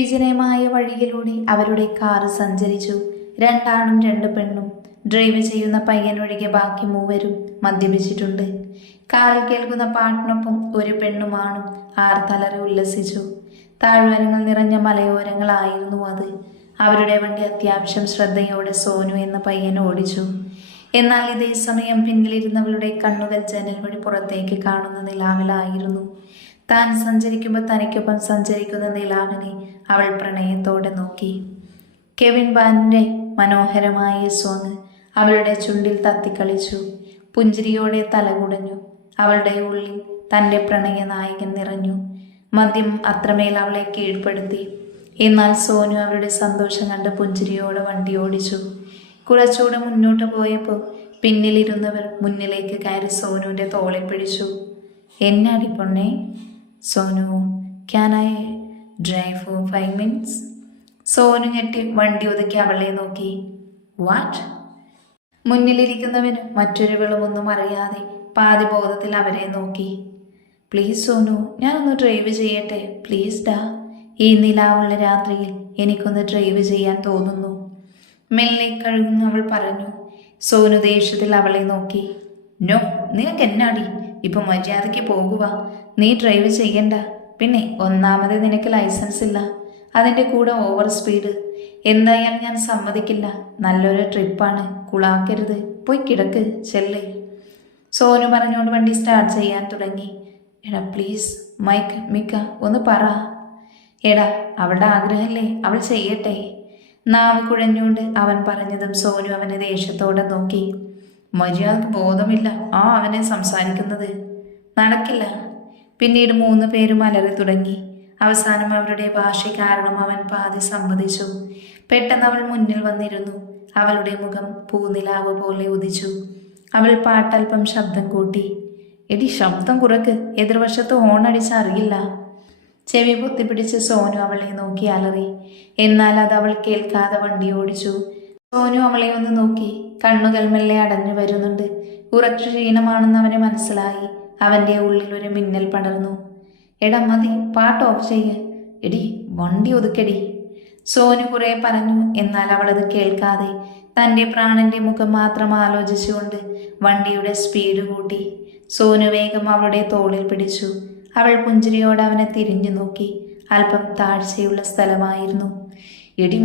വിജനമായ വഴിയിലൂടെ അവരുടെ കാറ് സഞ്ചരിച്ചു. രണ്ടാണും രണ്ട് പെണ്ണും. ഡ്രൈവ് ചെയ്യുന്ന പയ്യനൊഴികെ ബാക്കി മൂവരും മദ്യപിച്ചിട്ടുണ്ട്. കാറിൽ കേൾക്കുന്ന പാട്ടിനൊപ്പം ഒരു പെണ്ണുമാണും ആർത്തലറി ഉല്ലസിച്ചു. താഴ്വരങ്ങൾ നിറഞ്ഞ മലയോരങ്ങളായിരുന്നു അത്. അവരുടെ വണ്ടി അത്യാവശ്യം ശ്രദ്ധയോടെ സോനു എന്ന പയ്യൻ ഓടിച്ചു. എന്നാൽ ഇതേ സമയം പിന്നിലിരുന്നവളുടെ കണ്ണുകൾ ജനൽ വഴി പുറത്തേക്ക് കാണുന്ന നിലാവിലായിരുന്നു. താൻ സഞ്ചരിക്കുമ്പോൾ തനിക്കൊപ്പം സഞ്ചരിക്കുന്ന നിലാവിനെ അവൾ പ്രണയത്തോടെ നോക്കി. കെവിൻ ബാനിന്റെ മനോഹരമായ സോങ് അവളുടെ ചുണ്ടിൽ തത്തിക്കളിച്ചു. പുഞ്ചിരിയോടെ തലകുടഞ്ഞു. അവളുടെ ഉള്ളിൽ തൻ്റെ പ്രണയ നായകൻ നിറഞ്ഞു. മദ്യം അത്രമേൽ അവളെ കീഴ്പ്പെടുത്തി. എന്നാൽ സോനു അവരുടെ സന്തോഷം കണ്ട് പുഞ്ചിരിയോടെ വണ്ടി ഓടിച്ചു. കുറച്ചുകൂടെ മുന്നോട്ട് പോയപ്പോൾ പിന്നിലിരുന്നവർ മുന്നിലേക്ക് കയറി സോനുവിൻ്റെ തോളെ പിടിച്ചു. എന്നാടി പൊണ്ണേ? Sonu, can I drive for 5 minutes? Sonu ഞെട്ടി വണ്ടി ഒതുക്കി അവളെ നോക്കി. വാട്ട്? മുന്നിലിരിക്കുന്നവന് മറ്റൊരു വെളുമൊന്നും അറിയാതെ പാതി ബോധത്തിൽ അവരെ നോക്കി. പ്ലീസ് സോനു, ഞാനൊന്ന് ഡ്രൈവ് ചെയ്യട്ടെ, പ്ലീസ് ഡാ. ഈ നിലാവുള്ള രാത്രിയിൽ എനിക്കൊന്ന് ഡ്രൈവ് ചെയ്യാൻ തോന്നുന്നു. മെല്ലെ കഴുകുന്ന അവൾ പറഞ്ഞു. സോനു ദേഷ്യത്തിൽ അവളെ നോക്കി. നോ, നിനക്ക് എന്നാടി? ഇപ്പൊ മര്യാദയ്ക്ക് പോകുക. നീ ഡ്രൈവ് ചെയ്യണ്ട. പിന്നെ ഒന്നാമത് നിനക്ക് ലൈസൻസ് ഇല്ല, അതിൻ്റെ കൂടെ ഓവർ സ്പീഡ്. എന്തായാലും ഞാൻ സമ്മതിക്കില്ല. നല്ലൊരു ട്രിപ്പാണ്, കുളാക്കരുത്. പോയി കിടക്ക്, ചെല്ലേ. സോനു പറഞ്ഞുകൊണ്ട് വണ്ടി സ്റ്റാർട്ട് ചെയ്യാൻ തുടങ്ങി. എടാ പ്ലീസ് മിക്ക ഒന്ന് പറ. എടാ, അവളുടെ ആഗ്രഹമല്ലേ, അവൾ ചെയ്യട്ടെ. നാവ് കുഴഞ്ഞുകൊണ്ട് അവൻ പറഞ്ഞതും സോനു അവനെ ദേഷ്യത്തോടെ നോക്കി. മര്യാദക്ക് ബോധമില്ല ആ അവനെ സംസാരിക്കുന്നത്. നടക്കില്ല. പിന്നീട് 3 പേരും അലറി തുടങ്ങി. അവസാനം അവരുടെ ഭാഷ കാരണം അവൻ പാതി സമ്മതിച്ചു. പെട്ടെന്ന് അവൾ മുന്നിൽ വന്നിരുന്നു. അവളുടെ മുഖം പൂനിലാവ് പോലെ ഉദിച്ചു. അവൾ പാട്ടൽപ്പം ശബ്ദം കൂട്ടി. എടി, ശബ്ദം കുറക്ക്, എതിർവശത്ത് ഹോണടിച്ച അറിയില്ല. ചെവി പൊത്തിപ്പിടിച്ച് സോനു അവളെ നോക്കി അലറി. എന്നാൽ അത് അവൾ കേൾക്കാതെ വണ്ടി ഓടിച്ചു. സോനു അവളെ ഒന്ന് നോക്കി. കണ്ണുകൾ മെല്ലെ അടഞ്ഞു വരുന്നുണ്ട്. ഉറച്ചു ക്ഷീണമാണെന്ന് അവന് മനസ്സിലായി. അവൻ്റെ ഉള്ളിൽ ഒരു മിന്നൽ പടർന്നു. എടാ മതി, പാട്ട് ഓഫ് ചെയ്യ്. എടി, വണ്ടി ഒതുക്കടി. സോനു കുറെ പറഞ്ഞു. എന്നാൽ അവളത് കേൾക്കാതെ തൻ്റെ പ്രാണന്റെ മുഖം മാത്രം ആലോചിച്ചുകൊണ്ട് വണ്ടിയുടെ സ്പീഡ് കൂട്ടി. സോനു വേഗം അവളുടെ തോളിൽ പിടിച്ചു. അവൾ പുഞ്ചിരിയോടെ അവനെ തിരിഞ്ഞു നോക്കി. അല്പം താഴ്ചയുള്ള സ്ഥലമായിരുന്നു. എടി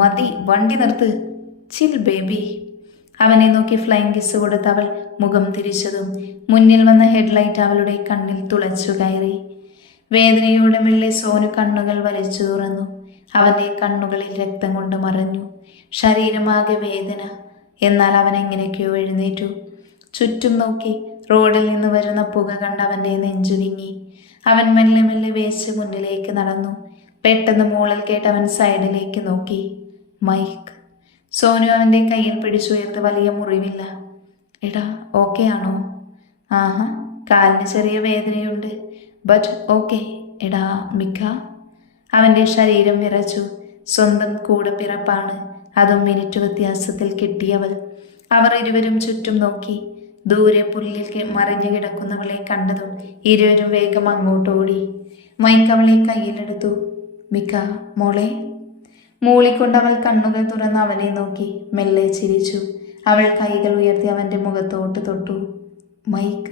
മതി, വണ്ടി നിർത്ത്. ചിൽ ബേബി. അവനെ നോക്കി ഫ്ലൈങ് കിസ് കൊടുത്ത് അവൾ മുഖം തിരിച്ചതും മുന്നിൽ വന്ന ഹെഡ്ലൈറ്റ് അവളുടെ കണ്ണിൽ തുളച്ചു കയറി. വേദനയോടെ മെല്ലെ സോനു കണ്ണുകൾ വലിച്ചു തുറന്നു. അവൻ്റെ കണ്ണുകളിൽ രക്തം കൊണ്ട് മറഞ്ഞു. ശരീരമാകെ വേദന. എന്നാൽ അവൻ എങ്ങനെയൊക്കെയോ എഴുന്നേറ്റു. ചുറ്റും നോക്കി. റോഡിൽ നിന്ന് വരുന്ന പുക കണ്ട് അവൻ്റെ നെഞ്ചു വിങ്ങി. അവൻ മെല്ലെ മെല്ലെ വേച്ച് മുന്നിലേക്ക് നടന്നു. പെട്ടെന്ന് മോളിൽ കേട്ട് അവൻ സൈഡിലേക്ക് നോക്കി. മൈക്ക്. സോനു അവൻ്റെ കയ്യിൽ പിടിച്ചുയർത്ത്. വലിയ മുറിവില്ല. എടാ, ഓക്കെ ആണോ? ആഹാ, കാലിന് ചെറിയ വേദനയുണ്ട്, ബട്ട് ഓക്കെ. എടാ മിക്ക. അവൻ്റെ ശരീരം വിറച്ചു. സ്വന്തം കൂടെ പിറപ്പാണ്, അതും മിനിറ്റ് വ്യത്യാസത്തിൽ കിട്ടിയവൾ. അവർ ഇരുവരും ചുറ്റും നോക്കി. ദൂരെ പുല്ലിൽ മറിഞ്ഞു കിടക്കുന്നവളെ കണ്ടതും ഇരുവരും വേഗം അങ്ങോട്ടോടി. മൈക്ക് അവളെ കയ്യിലെടുത്തു. മിക്ക, മോളെ. മൂളിക്കൊണ്ടവൾ കണ്ണുകൾ തുറന്ന് അവനെ നോക്കി. മെല്ലെ ചിരിച്ചു. അവൾ കൈകൾ ഉയർത്തി അവൻ്റെ മുഖത്തോട്ട് തൊട്ടു. മൈക്ക്.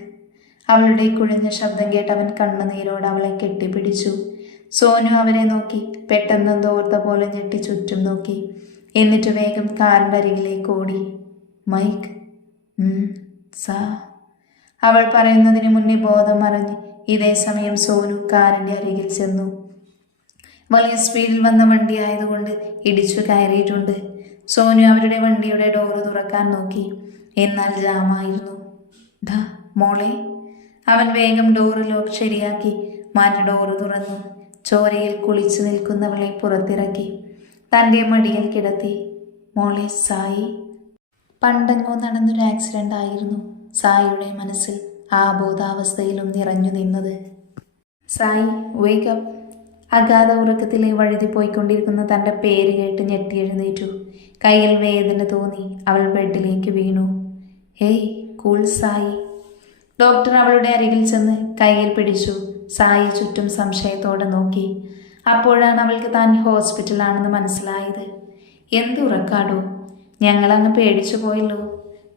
അവളുടെ കുഴഞ്ഞ ശബ്ദം കേട്ട് അവൻ കണ്ണുനീരോട് അവളെ കെട്ടിപ്പിടിച്ചു. സോനു അവനെ നോക്കി. പെട്ടെന്ന് ഓർത്ത പോലെ ഞെട്ടി ചുറ്റും നോക്കി. എന്നിട്ട് വേഗം കാറിൻ്റെ അരികിലേക്ക് ഓടി. മൈക്ക്. സാ. അവൾ പറയുന്നതിന് മുന്നേ ബോധം മറിഞ്ഞ്. ഇതേ സമയം സോനു കാറിൻ്റെ അരികിൽ ചെന്നു. വലിയ സ്പീഡിൽ വന്ന വണ്ടി ആയതുകൊണ്ട് ഇടിച്ചു കയറിയിട്ടുണ്ട്. സോനു അവരുടെ വണ്ടിയുടെ ഡോറ് തുറക്കാൻ നോക്കി. എന്നാൽ ജാമായിരുന്നു. ഡാ മോളെ. അവൻ വേഗം ഡോറ് ലോക്ക് ശരിയാക്കി മാറ്റി ഡോറ് തുറന്നു. ചോരയിൽ കുളിച്ചു നിൽക്കുന്നവളെ പുറത്തിറക്കി തൻ്റെ മടിയിൽ കിടത്തി. മോളെ സായി. പണ്ടെങ്ങോ നടന്നൊരു ആക്സിഡൻ്റ് ആയിരുന്നു സായിയുടെ മനസ്സിൽ ആ ബോധാവസ്ഥയിലും നിറഞ്ഞു നിന്നത്. സായി, വേക്കപ്പ്. അഗാധ ഉറക്കത്തിലെ വഴുതി പോയിക്കൊണ്ടിരിക്കുന്ന തൻ്റെ പേര് കേട്ട് ഞെട്ടി എഴുന്നേറ്റു. കയ്യിൽ വേദന തോന്നി. അവൾ ബെഡിലേക്ക് വീണു. Hey cool Sai. ഡോക്ടർ അവളുടെ അരികിൽ ചെന്ന് കയ്യിൽ പിടിച്ചു. സായി ചുറ്റും സംശയത്തോടെ നോക്കി. അപ്പോഴാണ് അവൾക്ക് താൻ ഹോസ്പിറ്റലാണെന്ന് മനസ്സിലായത്. എന്തുറക്കാടോ, ഞങ്ങളങ്ങ് പേടിച്ചു പോയല്ലോ,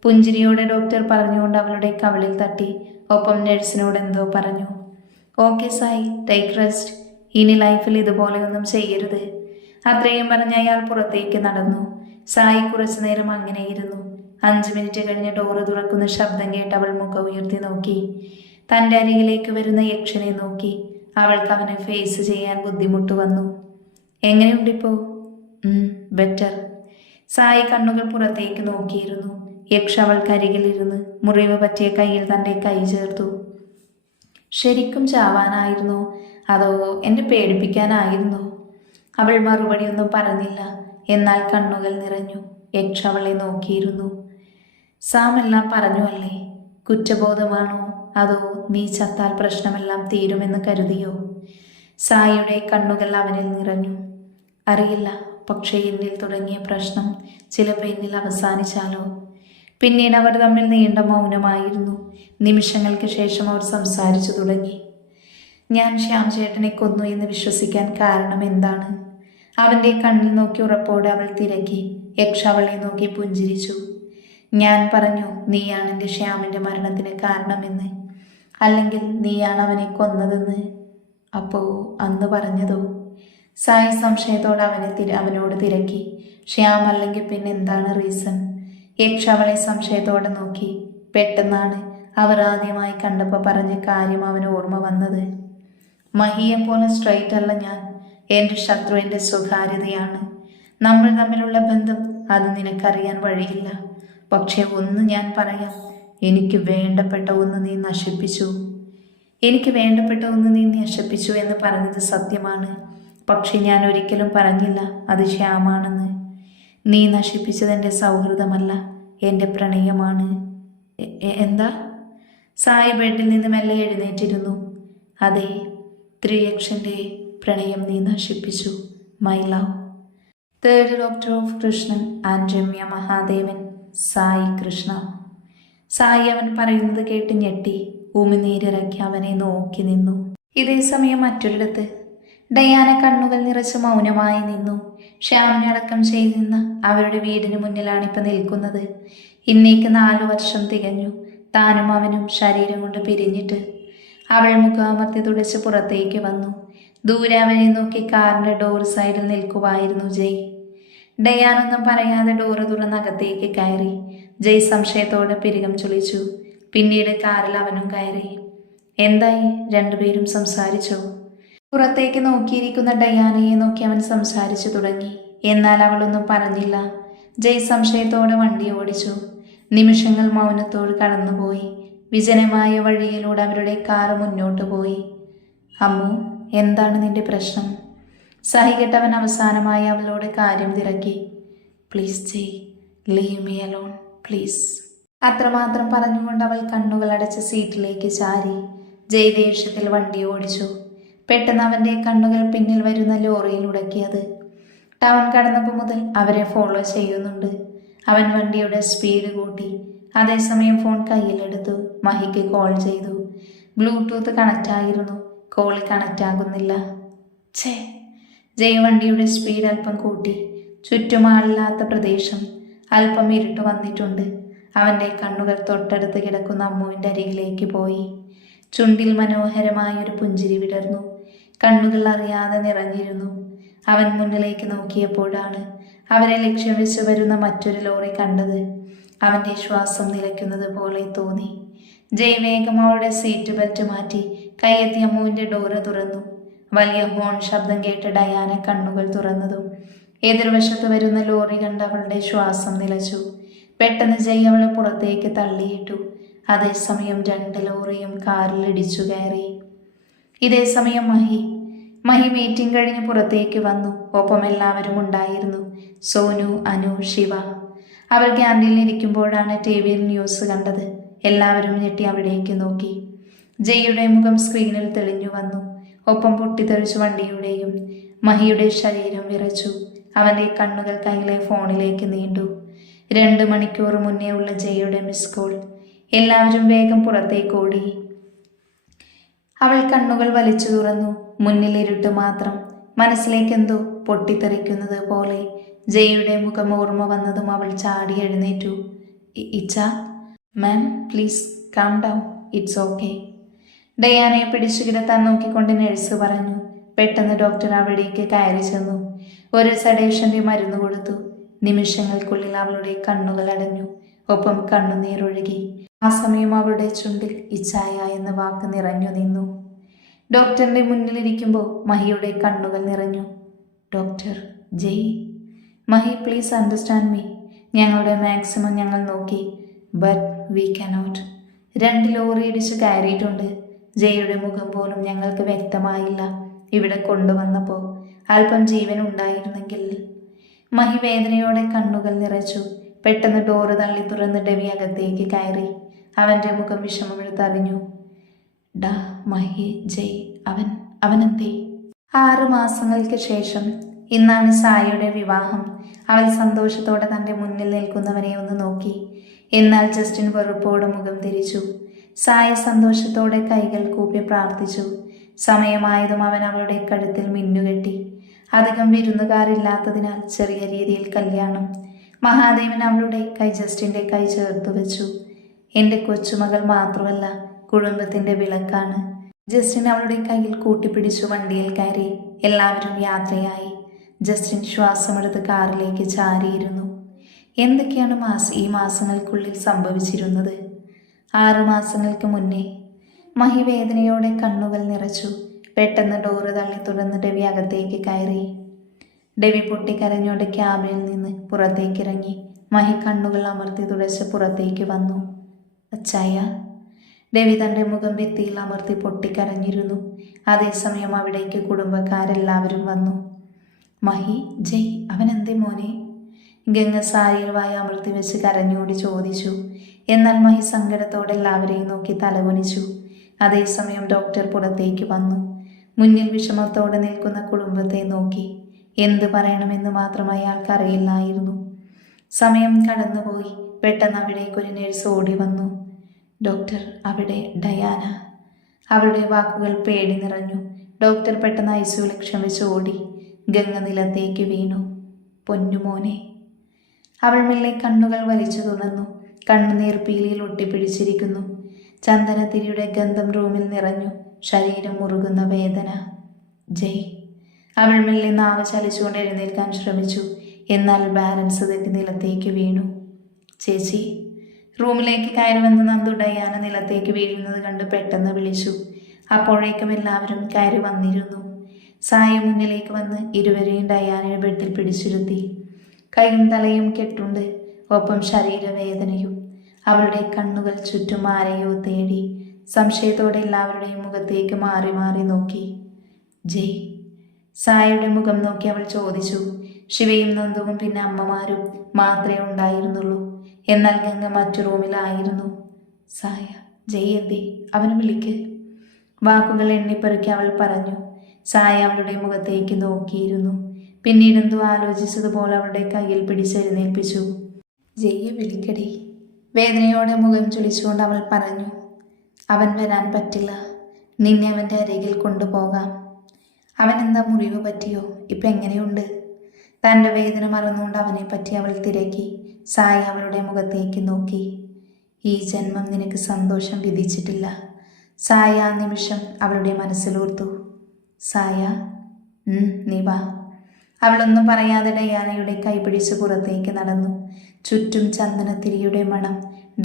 പുഞ്ചിരിയോടെ ഡോക്ടർ പറഞ്ഞുകൊണ്ട് അവളുടെ കവിളിൽ തട്ടി. ഒപ്പം നഴ്സിനോട് എന്തോ പറഞ്ഞു. Okay Sai, take rest. ഇനി ലൈഫിൽ ഇതുപോലെയൊന്നും ചെയ്യരുത്. അത്രയും പറഞ്ഞ് അയാൾ പുറത്തേക്ക് നടന്നു. സായി കുറച്ചു നേരം അങ്ങനെയിരുന്നു. 5 മിനിറ്റ് കഴിഞ്ഞ് ഡോറ് തുറക്കുന്ന ശബ്ദം കേട്ട് അവൾ മുഖം ഉയർത്തി നോക്കി. തൻ്റെ അരികിലേക്ക് വരുന്ന യക്ഷനെ നോക്കി. അവൾക്ക് അവനെ ഫേസ് ചെയ്യാൻ ബുദ്ധിമുട്ട് വന്നു. എങ്ങനെയുണ്ടിപ്പോ? ബെറ്റർ. സായി കണ്ണുകൾ പുറത്തേക്ക് നോക്കിയിരുന്നു. യക്ഷ അവൾക്കരികിലിരുന്ന് മുറിവ് പറ്റിയ കയ്യിൽ തൻ്റെ കൈ ചേർത്തു. ശരിക്കും ചാവാനായിരുന്നോ അതോ എന്നെ പേടിപ്പിക്കാനായിരുന്നോ? അവൾ മറുപടിയൊന്നും പറഞ്ഞില്ല. എന്നാൽ കണ്ണുകൾ നിറഞ്ഞു. യക്ഷ അവളെ നോക്കിയിരുന്നു. സാം എല്ലാം പറഞ്ഞു അല്ലേ? കുറ്റബോധമാണോ അതോ നീ ചത്താൽ പ്രശ്നമെല്ലാം തീരുമെന്ന് കരുതിയോ? സായിയുടെ കണ്ണുകൾ അവനിൽ നിറഞ്ഞു. അറിയില്ല, പക്ഷേ എന്നിൽ തുടങ്ങിയ പ്രശ്നം ചിലപ്പോൾ എന്നിൽ അവസാനിച്ചാലോ? പിന്നീട് അവർ തമ്മിൽ നീണ്ട മൗനമായിരുന്നു. നിമിഷങ്ങൾക്ക് ശേഷം അവർ സംസാരിച്ചു തുടങ്ങി. ഞാൻ ശ്യാം ചേട്ടനെ കൊന്നു എന്ന് വിശ്വസിക്കാൻ കാരണം എന്താണ്? അവൻ്റെ കണ്ണിൽ നോക്കി ഉറപ്പോടെ അവൾ തിരക്കി. യക്ഷ അവളെ നോക്കി പുഞ്ചിരിച്ചു. ഞാൻ പറഞ്ഞു, നീയാണ് എൻ്റെ ശ്യാമിൻ്റെ മരണത്തിന് കാരണമെന്ന്, അല്ലെങ്കിൽ നീയാണ് അവനെ കൊന്നതെന്ന്. അപ്പോ അന്ന് പറഞ്ഞതോ? സായി സംശയത്തോടെ അവനോട് തിരക്കി. ശ്യാം അല്ലെങ്കിൽ പിന്നെ എന്താണ് റീസൺ? യക്ഷ അവളെ സംശയത്തോടെ നോക്കി. പെട്ടെന്നാണ് അവർ ആദ്യമായി കണ്ടപ്പോൾ പറഞ്ഞ കാര്യം അവന് ഓർമ്മ വന്നത്. മഹിയെപ്പോലെ സ്ട്രൈറ്റ് അല്ല ഞാൻ. എൻ്റെ ശത്രു എൻ്റെ സ്വകാര്യതയാണ്. നമ്മൾ തമ്മിലുള്ള ബന്ധം അത് നിനക്കറിയാൻ വഴിയില്ല. പക്ഷെ ഒന്ന് ഞാൻ പറയാം, എനിക്ക് വേണ്ടപ്പെട്ട ഒന്ന് നീ നശിപ്പിച്ചു. എന്ന് പറഞ്ഞത് സത്യമാണ്. പക്ഷെ ഞാൻ ഒരിക്കലും പറഞ്ഞില്ല അത് ശ്യാമാണെന്ന്. നീ നശിപ്പിച്ചത് എൻ്റെ സൗഹൃദമല്ല, എൻ്റെ പ്രണയമാണ്. എന്താ? സായി ബെഡിൽ നിന്ന് മെല്ലെ എഴുന്നേറ്റിരുന്നു. അതെ, ത്രിയക്ഷൻ്റെ പ്രണയം നീ നശിപ്പിച്ചു. My love. Third doctor of Krishnan and Ramya Mahadevan, Sai Krishna. Sai അവൻ പറയുന്നത് കേട്ട് ഞെട്ടി. ഉമിനീരിറക്കി അവനെ നോക്കി നിന്നു. ഇതേ സമയം മറ്റൊരിടത്ത് ഡയാന കണ്ണുകൾ നിറച്ച് മൗനമായി നിന്നു. ശ്യാമിനെ അടക്കം ചെയ്തിരുന്ന അവരുടെ വീടിന് മുന്നിലാണിപ്പോൾ നിൽക്കുന്നത്. ഇന്നേക്ക് 4 വർഷം തികഞ്ഞു. താനും അവനും ശരീരം കൊണ്ട് പിരിഞ്ഞിട്ട്. അവൾ മുഖാമർത്തി തുടച്ച് പുറത്തേക്ക് വന്നു. ദൂരെ അവനെ നോക്കി കാറിൻ്റെ ഡോർ സൈഡിൽ നിൽക്കുവായിരുന്നു ജയ്. ഡയാനൊന്നും പറയാതെ ഡോറ് തുറന്നകത്തേക്ക് കയറി. ജയ് സംശയത്തോടെ പിരികം ചൊളിച്ചു. പിന്നീട് കാറിൽ അവനും കയറി. എന്തായി, രണ്ടുപേരും സംസാരിച്ചോ? പുറത്തേക്ക് നോക്കിയിരിക്കുന്ന ഡയാനയെ നോക്കി അവൻ സംസാരിച്ചു തുടങ്ങി. എന്നാൽ അവളൊന്നും പറഞ്ഞില്ല. ജയ് സംശയത്തോടെ വണ്ടി ഓടിച്ചു. നിമിഷങ്ങൾ മൗനത്തോട് കടന്നുപോയി. വിജനമായ വഴിയിലൂടെ അവരുടെ കാറ് മുന്നോട്ട് പോയി. അമ്മു, എന്താണ് നിന്റെ പ്രശ്നം? സഹികെട്ടവൻ അവസാനമായി അവളോട് കാര്യം തിരക്കി. Please Jay, leave me alone please. അത്രമാത്രം പറഞ്ഞുകൊണ്ട് അവൾ കണ്ണുകൾ അടച്ച സീറ്റിലേക്ക് ചാരി. ജയ് ദേഷ്യത്തിൽ വണ്ടി ഓടിച്ചു. പെട്ടെന്ന് അവൻ്റെ കണ്ണുകൾ പിന്നിൽ വരുന്ന ലോറിയിൽ ഉടക്കിയത്. ടൗൺ കടന്നപ്പോൾ മുതൽ അവരെ ഫോളോ ചെയ്യുന്നുണ്ട്. അവൻ വണ്ടിയുടെ സ്പീഡ് കൂട്ടി. അതേസമയം ഫോൺ കയ്യിലെടുത്തു. മഹിക്ക് കോൾ ചെയ്തു. ബ്ലൂടൂത്ത് കണക്റ്റ് ആയിരുന്നു. കോൾ കണക്റ്റ് ആകുന്നില്ല. ജയ് വണ്ടിയുടെ സ്പീഡ് അല്പം കൂട്ടി. ചുറ്റുമാളില്ലാത്ത പ്രദേശം. അല്പം ഇരുട്ട് വന്നിട്ടുണ്ട്. അവൻ്റെ കണ്ണുകൾ തൊട്ടടുത്ത് കിടക്കുന്ന അമ്മുവിൻ്റെ അരികിലേക്ക് പോയി. ചുണ്ടിൽ മനോഹരമായൊരു പുഞ്ചിരി വിടർന്നു. കണ്ണുകൾ അറിയാതെ നിറഞ്ഞിരുന്നു. അവൻ മുന്നിലേക്ക് നോക്കിയപ്പോഴാണ് അവരെ ലക്ഷ്യം വെച്ച് വരുന്ന മറ്റൊരു ലോറി കണ്ടത്. അവൻ്റെ ശ്വാസം നിലയ്ക്കുന്നത് പോലെ തോന്നി. ജയ് വേഗം അവളുടെ സീറ്റ് ബെൽറ്റ് മാറ്റി കയ്യെത്തി അമ്മുവിൻ്റെ ഡോറ് തുറന്നു. വലിയ ഹോൺ ശബ്ദം കേട്ട് ഡയാന കണ്ണുകൾ തുറന്നതും എതിർവശത്ത് വരുന്ന ലോറി കണ്ട് അവളുടെ ശ്വാസം നിലച്ചു. പെട്ടെന്ന് ജയ് അവളെ പുറത്തേക്ക് തള്ളിയിട്ടു. അതേസമയം 2 ലോറിയും കാറിൽ ഇടിച്ചു കയറി. ഇതേ സമയം മഹി മീറ്റിംഗ് കഴിഞ്ഞ് പുറത്തേക്ക് വന്നു. ഒപ്പം എല്ലാവരും ഉണ്ടായിരുന്നു. സോനു, അനു, ശിവ. അവൾ ക്യാൻറ്റീനിൽ ഇരിക്കുമ്പോഴാണ് ടിവിയിൽ ന്യൂസ് കണ്ടത്. എല്ലാവരും ഞെട്ടി അവിടേക്ക് നോക്കി. ജയ്യുടെ മുഖം സ്ക്രീനിൽ തെളിഞ്ഞു വന്നു. ഒപ്പം പൊട്ടിത്തെറിച്ചു വണ്ടിയുടെയും. മഹിയുടെ ശരീരം വിറച്ചു. അവൻ്റെ കണ്ണുകൾ കയ്യിലെ ഫോണിലേക്ക് നീണ്ടു. 2 മണിക്കൂർ മുന്നേ ഉള്ള ജയ്യുടെ മിസ് കോൾ. എല്ലാവരും വേഗം പുറത്തേക്ക് ഓടി. അവൾ കണ്ണുകൾ വലിച്ചു തുറന്നു. മുന്നിൽ ഇരുട്ട് മാത്രം. മനസ്സിലേക്കെന്തോ പൊട്ടിത്തെറിക്കുന്നത് പോലെ ജയയുടെ മുഖം ഓർമ്മ വന്നതും അവൾ ചാടി എഴുന്നേറ്റു. ഇച്ച ma'am please calm down, it's okay. ഡയാനയെ പിടിച്ചു കിടത്താൻ നോക്കിക്കൊണ്ട് നഴ്സ് പറഞ്ഞു. പെട്ടെന്ന് ഡോക്ടർ അവിടേക്ക് കയറി ചെന്നു. ഒരു സഡേഷന്റെ മരുന്ന് കൊടുത്തു. നിമിഷങ്ങൾക്കുള്ളിൽ അവളുടെ കണ്ണുകൾ അടഞ്ഞു, ഒപ്പം കണ്ണുനീരൊഴുകി. ആ സമയം അവളുടെ ചുണ്ടിൽ ഇച്ചായ എന്ന വാക്ക് നിറഞ്ഞു നിന്നു. ഡോക്ടറിന്റെ മുന്നിലിരിക്കുമ്പോൾ മഹിയുടെ കണ്ണുകൾ നിറഞ്ഞു. Doctor Jay. Mahi please understand me. ഞങ്ങളുടെ മാക്സിമം ഞങ്ങൾ നോക്കി, ബട്ട് വി കനോട്ട്. 2 ലോറി ഇടിച്ച് കയറിയിട്ടുണ്ട്. ജയയുടെ മുഖം പോലും ഞങ്ങൾക്ക് വ്യക്തമായില്ല. ഇവിടെ കൊണ്ടുവന്നപ്പോൾ അല്പം ജീവൻ ഉണ്ടായിരുന്നെങ്കിൽ. മഹി വേദനയോടെ കണ്ണുകൾ നിറച്ചു. പെട്ടെന്ന് ഡോറ് തള്ളി തുറന്ന് ഡെവി അകത്തേക്ക് കയറി. അവൻ്റെ മുഖം വിഷമമെടുത്തറിഞ്ഞു. ഡാ മഹി, ജയ് അവനെന്തേ? 6 മാസങ്ങൾക്ക് ശേഷം ഇന്നാണ് സായയുടെ വിവാഹം. അവൾ സന്തോഷത്തോടെ തൻ്റെ മുന്നിൽ നിൽക്കുന്നവനെ ഒന്ന് നോക്കി. എന്നാൽ ജസ്റ്റിൻ വെറുപ്പോടെ മുഖം തിരിച്ചു. സായ സന്തോഷത്തോടെ കൈകൾ കൂപ്പി പ്രാർത്ഥിച്ചു. സമയമായതും അവൻ അവളുടെ കഴുത്തിൽ മിന്നുകെട്ടി. അധികം വിരുന്നുകാരില്ലാത്തതിനാൽ ചെറിയ രീതിയിൽ കല്യാണം. മഹാദേവൻ അവളുടെ കൈ ജസ്റ്റിൻ്റെ കൈ ചേർത്തു വെച്ചു. എൻ്റെ കൊച്ചുമകൾ മാത്രമല്ല, കുടുംബത്തിൻ്റെ വിളക്കാണ്. ജസ്റ്റിൻ അവളുടെ കയ്യിൽ കൂട്ടിപ്പിടിച്ചു വണ്ടിയിൽ കയറി. എല്ലാവരും യാത്രയായി. ജസ്റ്റിൻ ശ്വാസമെടുത്ത് കാറിലേക്ക് ചാരിയിരുന്നു. എന്തൊക്കെയാണ് ഈ മാസങ്ങൾക്കുള്ളിൽ സംഭവിച്ചിരുന്നത്? 6 മാസങ്ങൾക്ക് മുന്നേ. മഹി വേദനയോടെ കണ്ണുകൾ നിറച്ചു. പെട്ടെന്ന് ഡോറ് തള്ളി തുറന്ന് ഡെവി അകത്തേക്ക് കയറി. ഡെവി പൊട്ടിക്കരഞ്ഞോടെ ക്യാബിനിൽ നിന്ന് പുറത്തേക്കിറങ്ങി. മഹി കണ്ണുകൾ അമർത്തി തുടച്ച് പുറത്തേക്ക് വന്നു. അച്ചായ. ഡെവി തൻ്റെ മുഖം ഭിത്തിയിൽ അമർത്തി പൊട്ടിക്കരഞ്ഞിരുന്നു. അതേസമയം അവിടേക്ക് കുടുംബക്കാരെല്ലാവരും വന്നു. മഹി, ജയ് അവനെന്തേ മോനെ? ഗംഗ സാരിയിൽ വായ അമർത്തി വെച്ച് കരഞ്ഞോടി ചോദിച്ചു. എന്നാൽ മഹി സങ്കടത്തോടെ എല്ലാവരെയും നോക്കി തലകുനിച്ചു. അതേസമയം ഡോക്ടർ പുറത്തേക്ക് വന്നു. മുന്നിൽ വിഷമത്തോടെ നിൽക്കുന്ന കുടുംബത്തെ നോക്കി. എന്ത് പറയണമെന്ന് മാത്രം അയാൾക്കറിയില്ലായിരുന്നു. സമയം കടന്നുപോയി. പെട്ടെന്ന് അവിടേക്കൊരു നഴ്സ് ഓടി വന്നു. ഡോക്ടർ, അവിടെ ഡയാന. അവളുടെ വാക്കുകൾ പേടി നിറഞ്ഞു. ഡോക്ടർ പെട്ടെന്ന് ഐസിയു ലക്ഷ്യം വെച്ച് ഓടി. ഗംഗ നിലത്തേക്ക് വീണു. പൊന്നുമോനെ. അവൾ മെല്ലെ കണ്ണുകൾ വലിച്ചു തുറന്നു. കണ്ണുനീർ പീലിയിൽ ഒട്ടിപ്പിടിച്ചിരിക്കുന്നു. ചന്ദനത്തിരിയുടെ ഗന്ധം റൂമിൽ നിറഞ്ഞു. ശരീരം മുറുകുന്ന വേദന. ജയ്. അവൾ മെല്ലെ നാവ് ചലിച്ചുകൊണ്ട് എഴുന്നേൽക്കാൻ ശ്രമിച്ചു. എന്നാൽ ബാലൻസ് തെറ്റി നിലത്തേക്ക് വീണു. ചേച്ചി. റൂമിലേക്ക് കയറി വന്ന് നന്ദു ഡയാന നിലത്തേക്ക് വീഴുന്നത് കണ്ട് പെട്ടെന്ന് വിളിച്ചു. അപ്പോഴേക്കും എല്ലാവരും കയറി വന്നിരുന്നു. സായ മുന്നിലേക്ക് വന്ന് ഇരുവരെയും ഡയാനയുടെ ബെഡിൽ പിടിച്ചിരുത്തി. കൈയും തലയും കെട്ടുണ്ട്, ഒപ്പം ശരീരവേദനയും. അവളുടെ കണ്ണുകൾ ചുറ്റും ആരെയോ തേടി. സംശയത്തോടെ എല്ലാവരുടെയും മുഖത്തേക്ക് മാറി മാറി നോക്കി. ജയ്. സായയുടെ മുഖം നോക്കി അവൾ ചോദിച്ചു. ശിവയും നന്ദുവും പിന്നെ അമ്മമാരും മാത്രമേ ഉണ്ടായിരുന്നുള്ളൂ. എന്നാൽ ഗംഗ മറ്റു റൂമിലായിരുന്നു. സായ, ജയ് എന്തേ? അവന് വിളിക്ക്. വാക്കുകൾ എണ്ണിപ്പെറുക്കി അവൾ പറഞ്ഞു. സായ അവളുടെ മുഖത്തേക്ക് നോക്കിയിരുന്നു. പിന്നീട് എന്തോ ആലോചിച്ചതുപോലെ അവളുടെ കയ്യിൽ പിടിച്ചെഴുന്നേൽപ്പിച്ചു. ജയ്യെ വിളിക്കടി. വേദനയോടെ മുഖം ചുളിച്ചുകൊണ്ട് അവൾ പറഞ്ഞു. അവൻ വരാൻ പറ്റില്ല. നിന്നെ അവൻ്റെ അരികിൽ കൊണ്ടുപോകാം. അവൻ എന്താ, മുറിവ് പറ്റിയോ? ഇപ്പം എങ്ങനെയുണ്ട്? തൻ്റെ വേദന മറന്നുകൊണ്ട് അവനെ പറ്റി അവൾ തിരക്കി. സായ അവളുടെ മുഖത്തേക്ക് നോക്കി. ഈ ജന്മം നിനക്ക് സന്തോഷം വിധിച്ചിട്ടില്ല. സായ ആ നിമിഷം അവളുടെ മനസ്സിലോർത്തു. സായ, നീ വാ. അവളൊന്നും പറയാതെ ഡയാനയുടെ കൈപിടിച്ച് പുറത്തേക്ക് നടന്നു. ചുറ്റും ചന്ദനത്തിരിയുടെ മണം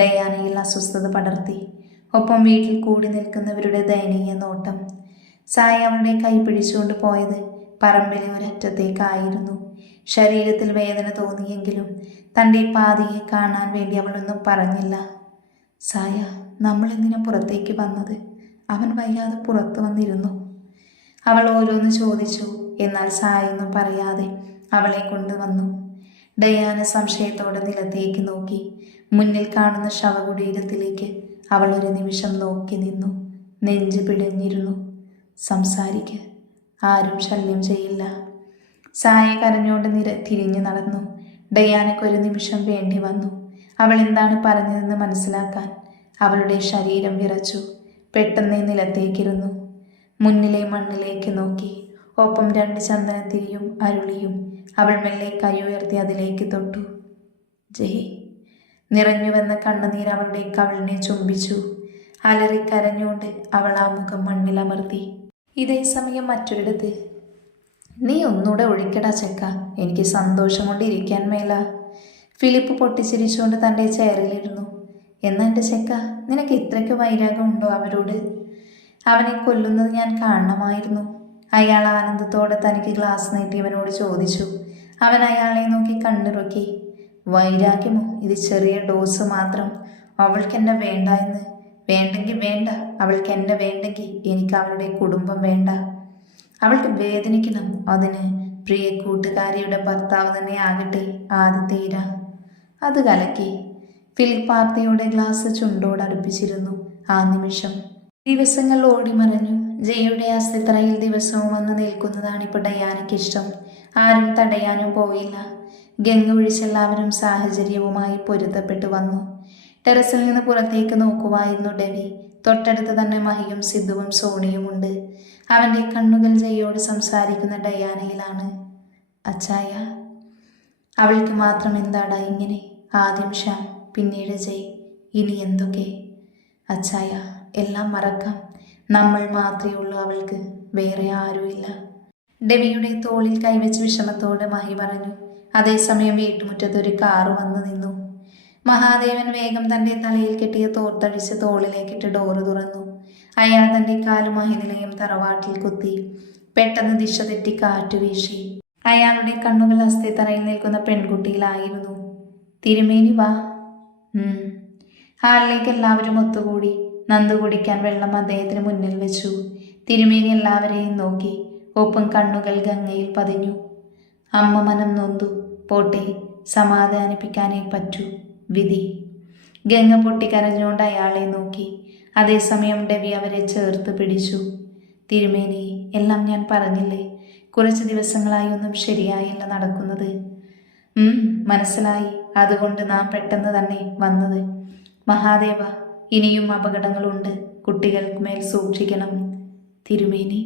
ഡയാനയിൽ അസ്വസ്ഥത പടർത്തി. ഒപ്പം വീട്ടിൽ കൂടി നിൽക്കുന്നവരുടെ ദയനീയ നോട്ടം. സായ അവളുടെ കൈ പിടിച്ചുകൊണ്ട് പോയത് പറമ്പിലെ ഒരറ്റത്തേക്കായിരുന്നു. ശരീരത്തിൽ വേദന തോന്നിയെങ്കിലും തൻ്റെ പാതിയെ കാണാൻ വേണ്ടി അവളൊന്നും പറഞ്ഞില്ല. സായ, നമ്മളെന്തിനാ പുറത്തേക്ക് വന്നത്? അവൻ വയ്യാതെ പുറത്തു വന്നിരുന്നു. അവൾ ഓരോന്ന് ചോദിച്ചു. എന്നാൽ സായൊന്നും പറയാതെ അവളെ കൊണ്ടുവന്നു. ഡയാന സംശയത്തോടെ നിലത്തേക്ക് നോക്കി. മുന്നിൽ കാണുന്ന ശവകുടീരത്തിലേക്ക് അവൾ ഒരു നിമിഷം നോക്കി നിന്നു. നെഞ്ച് പിടഞ്ഞിരുന്നു. സംസാരിക്ക്, ആരും ശല്യം ചെയ്യില്ല. സായ കരഞ്ഞോണ്ട് തിരിഞ്ഞു നടന്നു. ഡയാനയ്ക്കൊരു നിമിഷം വേണ്ടി വന്നു അവൾ എന്താണ് പറഞ്ഞതെന്ന് മനസ്സിലാക്കാൻ. അവളുടെ ശരീരം വിറച്ചു. പെട്ടെന്ന് നിലത്തേക്കിരുന്നു. മുന്നിലെ മണ്ണിലേക്ക് നോക്കി. ഒപ്പം 2 ചന്ദനത്തിരിയും അരുളിയും അവൾ മെല്ലെ കൈ ഉയർത്തി അതിലേക്ക് തൊട്ടു. ജയ്. നിറഞ്ഞുവെന്ന കണ്ണുനീർ അവളുടെ കവിളിനെ ചുംബിച്ചു. അലറിക്കരഞ്ഞുകൊണ്ട് അവൾ ആ മുഖം മണ്ണിലമർത്തി. ഇതേ സമയം മറ്റൊരിടത്ത്, നീ ഒന്നുകൂടെ ഒഴിക്കടാ ചെക്ക, എനിക്ക് സന്തോഷം കൊണ്ട് ഇരിക്കാൻ മേല. ഫിലിപ്പ് പൊട്ടിച്ചിരിച്ചുകൊണ്ട് തൻ്റെ ചെയറിലിരുന്നു. എന്നാ എൻ്റെ ചെക്ക, നിനക്ക് ഇത്രയ്ക്ക് വൈരാഗ്യമുണ്ടോ അവരോട്? അവനെ കൊല്ലുന്നത് ഞാൻ കാണണമായിരുന്നു. അയാൾ ആനന്ദത്തോടെ തനിക്ക് ഗ്ലാസ് നീട്ടി ഇവനോട് ചോദിച്ചു. അവൻ അയാളെ നോക്കി കണ്ണിറുക്കി. വൈരാഗ്യമോ? ഇത് ചെറിയ ഡോസ് മാത്രം. അവൾക്ക് എന്നെ വേണ്ട എന്ന്. വേണ്ടെങ്കിൽ വേണ്ട. അവൾക്ക് എന്നെ വേണ്ടെങ്കിൽ എനിക്ക് അവളുടെ കുടുംബം വേണ്ട. അവൾക്ക് വേദനിക്കണം. അതിന് പ്രിയ കൂട്ടുകാരിയുടെ ഭർത്താവ് തന്നെ ആകട്ടെ ആദ്യത്തെ ഇര. അത് കലക്കി. ഫിലിപ്പ് പാർത്തിയുടെ ഗ്ലാസ് ചുണ്ടോട് അടുപ്പിച്ചിരുന്നു. ആ നിമിഷം ദിവസങ്ങൾ ഓടിമറഞ്ഞു. ജയയുടെ അസ്ഥിത്തറയിൽ ദിവസവും വന്ന് നിൽക്കുന്നതാണിപ്പോൾ ഡയാനയ്ക്കിഷ്ടം. ആരും തടയാനും പോയില്ല. ഗംഗ ഒഴിച്ചെല്ലാവരും സാഹചര്യവുമായി പൊരുത്തപ്പെട്ടു വന്നു. ടെറസിൽ നിന്ന് പുറത്തേക്ക് നോക്കുവായിരുന്നു ഡെവി. തൊട്ടടുത്ത് തന്നെ മഹിയും സിദ്ധുവും സോണിയുമുണ്ട്. അവൻ്റെ കണ്ണുകൾ ജയോട് സംസാരിക്കുന്ന ഡയാനയിലാണ്. അച്ചായ. അവൾക്ക് മാത്രം എന്താടാ ഇങ്ങനെ? ആദ്യം ശ്യാം, പിന്നീട് ജയ്, ഇനി എന്തൊക്കെ? അച്ചായ, എല്ലാം മറക്കാം. നമ്മൾ മാത്രമേ ഉള്ളൂ അവൾക്ക്, വേറെ ആരുമില്ല. ഡെവിയുടെ തോളിൽ കൈവച്ച് വിഷമത്തോടെ മഹി പറഞ്ഞു. അതേസമയം വീട്ടുമുറ്റത്തൊരു കാറ് വന്നു നിന്നു. മഹാദേവൻ വേഗം തൻ്റെ തലയിൽ കെട്ടിയ തോർത്തടിച്ച് തോളിലേക്കിട്ട് ഡോറ് തുറന്നു. അയാൾ തൻ്റെ കാല് മഹിനിലയും തറവാട്ടിൽ കുത്തി. പെട്ടെന്ന് ദിശ തെറ്റി കാറ്റു വീശി. അയാളുടെ കണ്ണുകൾ അസ്ഥിത്തറയിൽ നിൽക്കുന്ന പെൺകുട്ടിയിലായിരുന്നു. തിരുമേനി വാ. ഹാളിലേക്ക് എല്ലാവരും ഒത്തുകൂടി. നന്ദു കുടിക്കാൻ വെള്ളം അദ്ദേഹത്തിന് മുന്നിൽ വെച്ചു. തിരുമേനി എല്ലാവരെയും നോക്കി. ഒപ്പം കണ്ണുകൾ ഗംഗയിൽ പതിഞ്ഞു. അമ്മ മനം നൊന്തു. പോട്ടെ, സമാധാനിപ്പിക്കാനേ പറ്റൂ. വിധി. ഗംഗ പൊട്ടിക്കരഞ്ഞുകൊണ്ട് അയാളെ നോക്കി. അതേസമയം ഡെവി അവരെ ചേർത്ത് പിടിച്ചു. തിരുമേനി, എല്ലാം ഞാൻ പറഞ്ഞില്ലേ, കുറച്ച് ദിവസങ്ങളായി ഒന്നും ശരിയായില്ല നടക്കുന്നത്. മനസ്സിലായി. അതുകൊണ്ട് നാം പെട്ടെന്ന് തന്നെ വന്നത്. മഹാദേവ, ഇനിയും അപകടങ്ങളുണ്ട്. കുട്ടികൾക്ക് മേൽ സൂക്ഷിക്കണം. തിരുമേനി,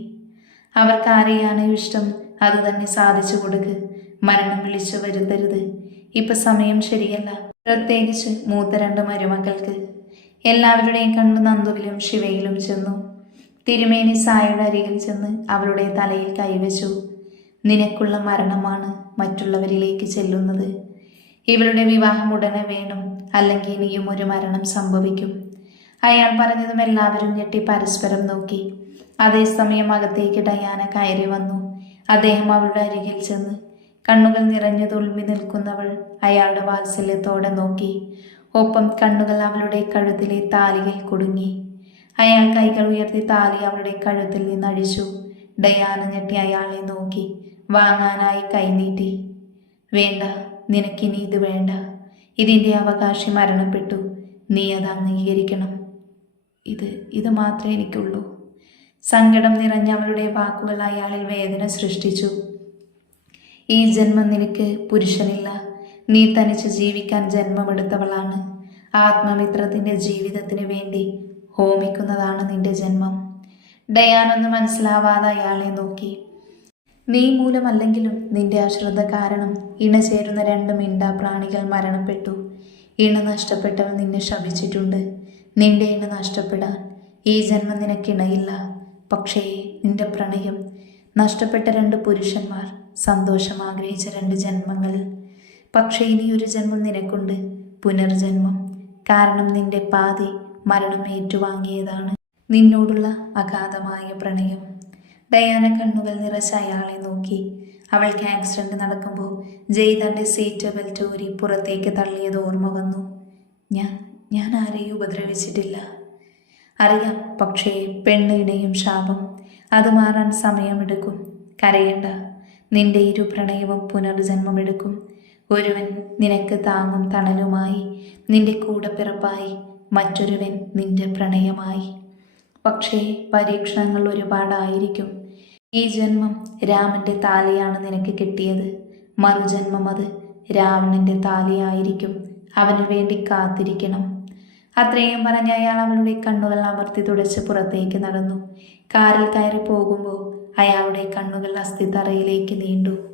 അവർക്ക് ആരെയാണ് ഇഷ്ടം അത് തന്നെ സാധിച്ചു കൊടുക്ക്. മരണം വിളിച്ചു വരുത്തരുത്. ഇപ്പൊ സമയം ശരിയല്ല, പ്രത്യേകിച്ച് മൂത്ത 2 മരുമക്കൾക്ക്. എല്ലാവരുടെയും കണ്ണ് നന്ദുവിലും ശിവയിലും ചെന്നു. തിരുമേനി സായയുടെ അരികിൽ ചെന്ന് അവളുടെ തലയിൽ കൈവച്ചു. നിനക്കുള്ള മരണമാണ് മറ്റുള്ളവരിലേക്ക് ചെല്ലുന്നത്. ഇവളുടെ വിവാഹം ഉടനെ വേണം, അല്ലെങ്കിൽ ഇനിയും ഒരു മരണം സംഭവിക്കും. അയാൾ പറഞ്ഞതും എല്ലാവരും ഞെട്ടി പരസ്പരം നോക്കി. അതേസമയം അകത്തേക്ക് ഡയാന കയറി വന്നു. അദ്ദേഹം അവളുടെ അരികിൽ ചെന്ന് കണ്ണുകൾ നിറഞ്ഞു തുളുമ്പി നിൽക്കുന്നവൾ അയാളുടെ വാത്സല്യത്തോടെ നോക്കി. ഒപ്പം കണ്ണുകൾ അവളുടെ കഴുത്തിലെ താലിയിൽ കുടുങ്ങി. അയാൾ കൈകൾ ഉയർത്തി താലി അവളുടെ കഴുത്തിൽ നിന്ന് അഴിച്ചു. ഡയാന ഞെട്ടി അയാളെ നോക്കി. വാങ്ങാനായി കൈനീട്ടി. വേണ്ട, നിനക്കിനി ഇത് വേണ്ട. ഇതിൻ്റെ അവകാശി മരണപ്പെട്ടു. നീ അത് അംഗീകരിക്കണം. ഇത് മാത്രമേ എനിക്കുള്ളൂ. സങ്കടം നിറഞ്ഞ അവളുടെ വാക്കുകൾ അയാളിൽ വേദന സൃഷ്ടിച്ചു. ഈ ജന്മം നിനക്ക് പുരുഷനില്ല. നീ തനിച്ച് ജീവിക്കാൻ ജന്മമെടുത്തവളാണ്. ആത്മമിത്രത്തിൻ്റെ ജീവിതത്തിന് വേണ്ടി ഹോമിക്കുന്നതാണ് നിന്റെ ജന്മം. ഡയാനൊന്നും മനസ്സിലാവാതെ അയാളെ നോക്കി. നീ മൂലമല്ലെങ്കിലും നിന്റെ അശ്രദ്ധ കാരണം ഇണചേരുന്ന 2 മിണ്ടാ പ്രാണികൾ മരണപ്പെട്ടു. ഇണ നഷ്ടപ്പെട്ടവൾ നിന്നെ ശപിച്ചിട്ടുണ്ട്. നിന്റെ ഇണ നഷ്ടപ്പെടാൻ ഈ ജന്മം നിനക്കിണയില്ല. പക്ഷേ നിന്റെ പ്രണയം നഷ്ടപ്പെട്ട 2 പുരുഷന്മാർ, സന്തോഷം ആഗ്രഹിച്ച 2 ജന്മങ്ങൾ. പക്ഷേ ഇനിയൊരു ജന്മം നിനക്കുണ്ട്, പുനർജന്മം. കാരണം നിന്റെ പാതി മരണം ഏറ്റുവാങ്ങിയതാണ് നിന്നോടുള്ള അഗാധമായ പ്രണയം. ഡയാന കണ്ണുകൾ നിറച്ച അയാളെ നോക്കി. അവൾക്ക് ആക്സിഡന്റ് നടക്കുമ്പോൾ ജയ് തൻ്റെ സീറ്റ് ബെൽറ്റ് ഊരി പുറത്തേക്ക് തള്ളിയത് ഓർമ്മ വന്നു. ഞാൻ ആരെയും ഉപദ്രവിച്ചിട്ടില്ല. അറിയാം, പക്ഷേ പെണ്ണിനെയും ശാപം. അത് മാറാൻ സമയമെടുക്കും. കരയണ്ട. നിന്റെ 2 പ്രണയവും പുനർജന്മമെടുക്കും. ഒരുവൻ നിനക്ക് താങ്ങും തണലുമായി, നിന്റെ കൂടപ്പിറപ്പായി. മറ്റൊരുവൻ നിന്റെ പ്രണയമായി. പക്ഷേ പരീക്ഷണങ്ങൾ ഒരുപാടായിരിക്കും. ഈ ജന്മം രാമൻ്റെ താലിയാണ് നിനക്ക് കിട്ടിയത്. മറുജന്മം അത് രാവണൻ്റെ താലിയായിരിക്കും. അവന് വേണ്ടി കാത്തിരിക്കണം. അത്രയും പറഞ്ഞ് അയാൾ അവളുടെ കണ്ണുകൾ അമർത്തി തുടച്ച് പുറത്തേക്ക് നടന്നു. കാറിൽ കയറി പോകുമ്പോൾ അയാളുടെ കണ്ണുകൾ അസ്ഥിതറയിലേക്ക് നീണ്ടു.